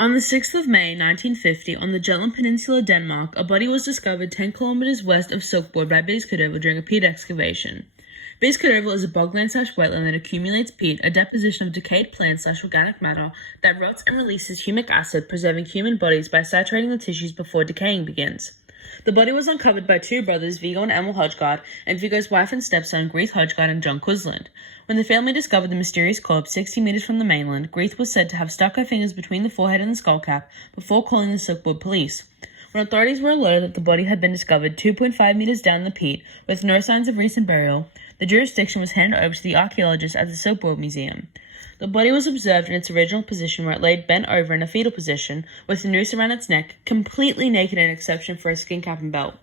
On the 6th of May 1950, on the Jutland Peninsula, Denmark, a body was discovered 10 kilometers west of Silkeborg by Biskudderval during a peat excavation. Biskudderval is a bogland/wetland that accumulates peat, a deposition of decayed plant/organic matter that rots and releases humic acid, preserving human bodies by saturating the tissues before decaying begins. The body was uncovered by two brothers, Viggo and Emil Hodggaard, and Viggo's wife and stepson, Grieth Hodggaard and John Quisland. When the family discovered the mysterious corpse 60 meters from the mainland, Grieth was said to have stuck her fingers between the forehead and the skullcap before calling the Silkeborg police. When authorities were alerted that the body had been discovered 2.5 meters down the peat, with no signs of recent burial, the jurisdiction was handed over to the archaeologists at the Silkeborg Museum. The body was observed in its original position, where it lay bent over in a fetal position, with a noose around its neck, completely naked an exception for a skin cap and belt.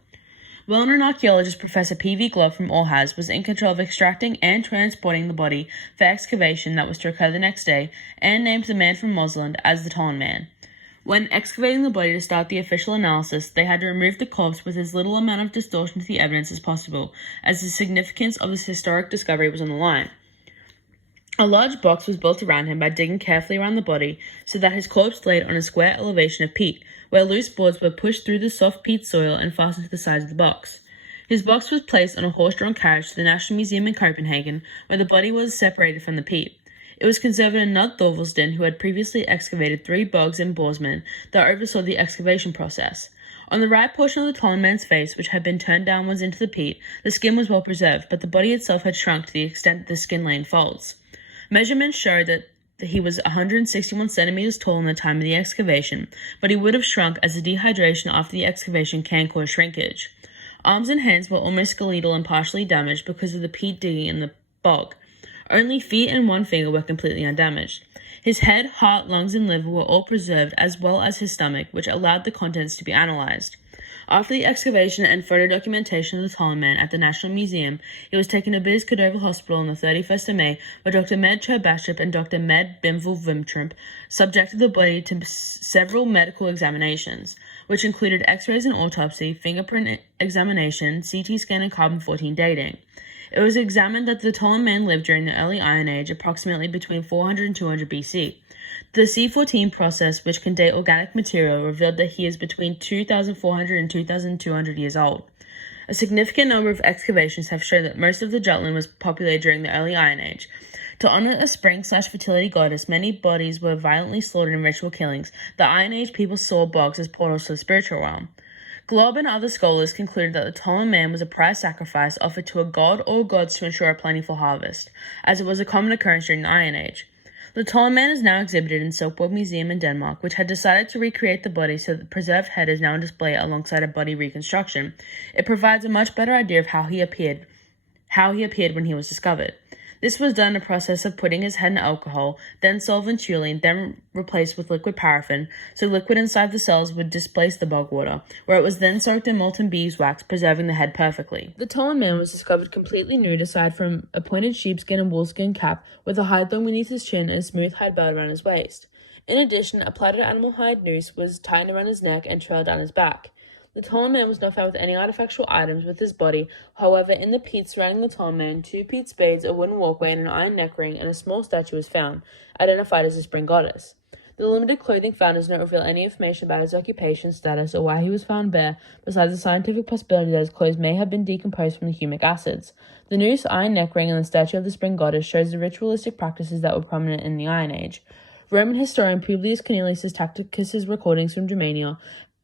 Well-known archaeologist Professor P.V. Glove from Aarhus was in control of extracting and transporting the body for excavation that was to occur the next day, and named the man from Mosland as the Tollund Man. When excavating the body to start the official analysis, they had to remove the corpse with as little amount of distortion to the evidence as possible, as the significance of this historic discovery was on the line. A large box was built around him by digging carefully around the body so that his corpse laid on a square elevation of peat, where loose boards were pushed through the soft peat soil and fastened to the sides of the box. His box was placed on a horse-drawn carriage to the National Museum in Copenhagen, where the body was separated from the peat. It was conservator Nud Thorvaldsen, who had previously excavated 3 bogs in Borsman, that oversaw the excavation process. On the right portion of the Tollund Man's face, which had been turned downwards into the peat, the skin was well preserved, but the body itself had shrunk to the extent that the skin lay in folds. Measurements showed that he was 161 centimeters tall in the time of the excavation, but he would have shrunk as the dehydration after the excavation can cause shrinkage. Arms and hands were almost skeletal and partially damaged because of the peat digging in the bog. Only feet and one finger were completely undamaged. His head, heart, lungs, and liver were all preserved, as well as his stomach, which allowed the contents to be analyzed. After the excavation and photo documentation of the Tollund Man at the National Museum, he was taken to Biskudderval Hospital on the 31st of May, where Dr. Med Bashop and Dr. Med Bimvel Vimtrump subjected the body to several medical examinations, which included x-rays and autopsy, fingerprint examination, CT scan, and carbon-14 dating. It was examined that the Tollund Man lived during the early Iron Age, approximately between 400 and 200 BC. The C14 process, which can date organic material, revealed that he is between 2,400 and 2,200 years old. A significant number of excavations have shown that most of the Jutland was populated during the early Iron Age. To honor a spring/fertility goddess, many bodies were violently slaughtered in ritual killings. The Iron Age people saw bogs as portals to the spiritual realm. Glob and other scholars concluded that the Tollund Man was a prize sacrifice offered to a god or gods to ensure a plentiful harvest, as it was a common occurrence during the Iron Age. The Tollund Man is now exhibited in Silkeborg Museum in Denmark, which had decided to recreate the body so that the preserved head is now on display alongside a body reconstruction. It provides a much better idea of how he appeared when he was discovered. This was done in a process of putting his head in alcohol, then solvent toluene, then replaced with liquid paraffin, so liquid inside the cells would displace the bog water, where it was then soaked in molten beeswax, preserving the head perfectly. The Tollund Man was discovered completely nude aside from a pointed sheepskin and woolskin cap, with a hide thong beneath his chin and a smooth hide belt around his waist. In addition, a plaited animal hide noose was tied around his neck and trailed down his back. The Tollund Man was not found with any artifactual items with his body. However, in the peat surrounding the Tollund Man, 2 peat spades, a wooden walkway, and an iron neck ring, and a small statue was found, identified as the spring goddess. The limited clothing found does not reveal any information about his occupation, status, or why he was found bare, besides the scientific possibility that his clothes may have been decomposed from the humic acids. The noose, iron neck ring, and the statue of the spring goddess shows the ritualistic practices that were prominent in the Iron Age. Roman historian Publius Cornelius Tacitus' recordings from Germania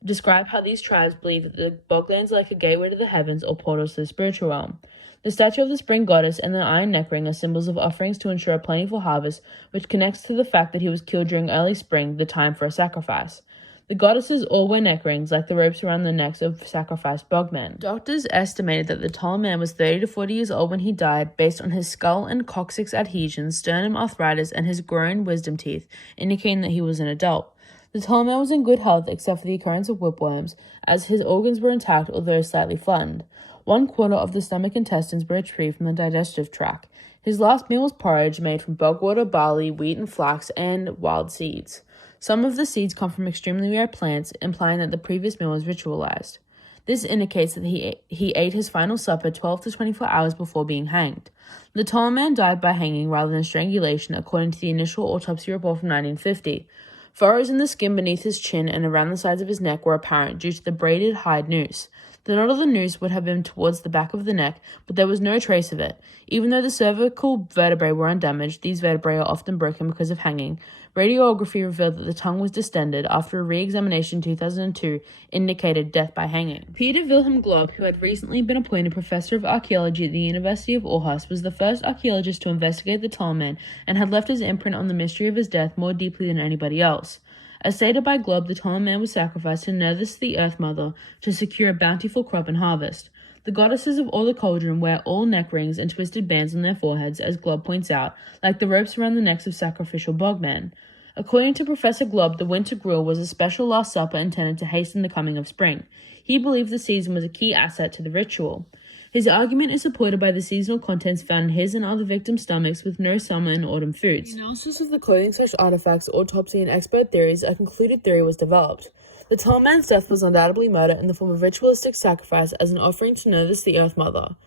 describe how these tribes believe that the boglands are like a gateway to the heavens or portals to the spiritual realm. The statue of the spring goddess and the iron neck ring are symbols of offerings to ensure a plentiful harvest, which connects to the fact that he was killed during early spring, the time for a sacrifice. The goddesses all wear neck rings, like the ropes around the necks of sacrificed bogmen. Doctors estimated that the Tollund Man was 30 to 40 years old when he died, based on his skull and coccyx adhesions, sternum arthritis, and his groin wisdom teeth, indicating that he was an adult. The Tollund Man was in good health except for the occurrence of whipworms, as his organs were intact although slightly flattened. 1/4 of the stomach intestines were retrieved from the digestive tract. His last meal was porridge made from bog water, barley, wheat, and flax, and wild seeds. Some of the seeds come from extremely rare plants, implying that the previous meal was ritualized. This indicates that he ate his final supper 12 to 24 hours before being hanged. The Tollund Man died by hanging rather than strangulation, according to the initial autopsy report from 1950. Furrows in the skin beneath his chin and around the sides of his neck were apparent due to the braided hide noose. The knot of the noose would have been towards the back of the neck, but there was no trace of it. Even though the cervical vertebrae were undamaged, these vertebrae are often broken because of hanging. Radiography revealed that the tongue was distended after a re-examination in 2002 indicated death by hanging. Peter Wilhelm Glob, who had recently been appointed professor of archaeology at the University of Aarhus, was the first archaeologist to investigate the Tollund Man and had left his imprint on the mystery of his death more deeply than anybody else. As stated by Glob, the Tollund Man was sacrificed to Nerthus, the Earth Mother, to secure a bountiful crop and harvest. The goddesses of all the cauldron wear all neck rings and twisted bands on their foreheads, as Glob points out, like the ropes around the necks of sacrificial bogmen. According to Professor Glob, the winter gruel was a special last supper intended to hasten the coming of spring. He believed the season was a key asset to the ritual. His argument is supported by the seasonal contents found in his and other victims' stomachs with no summer and autumn foods. The analysis of the clothing/artifacts, autopsy, and expert theories, a concluded theory was developed. The Tollund Man's death was undoubtedly murder in the form of ritualistic sacrifice as an offering to Nerthus, the Earth Mother.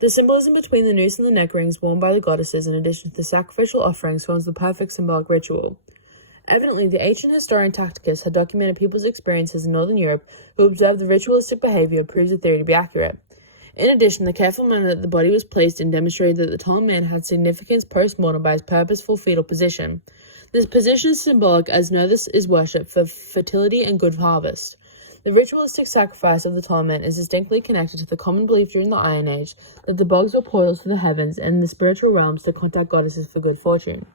The symbolism between the noose and the neck rings worn by the goddesses, in addition to the sacrificial offerings, forms the perfect symbolic ritual. Evidently, the ancient historian Tacitus had documented people's experiences in Northern Europe who observed the ritualistic behavior proves the theory to be accurate. In addition, the careful manner that the body was placed in demonstrated that the Tollund Man had significance post-mortem by his purposeful fetal position. This position is symbolic as Nerthus is worshipped for fertility and good harvest. The ritualistic sacrifice of the Tollund Man is distinctly connected to the common belief during the Iron Age that the bogs were portals to the heavens and the spiritual realms to contact goddesses for good fortune.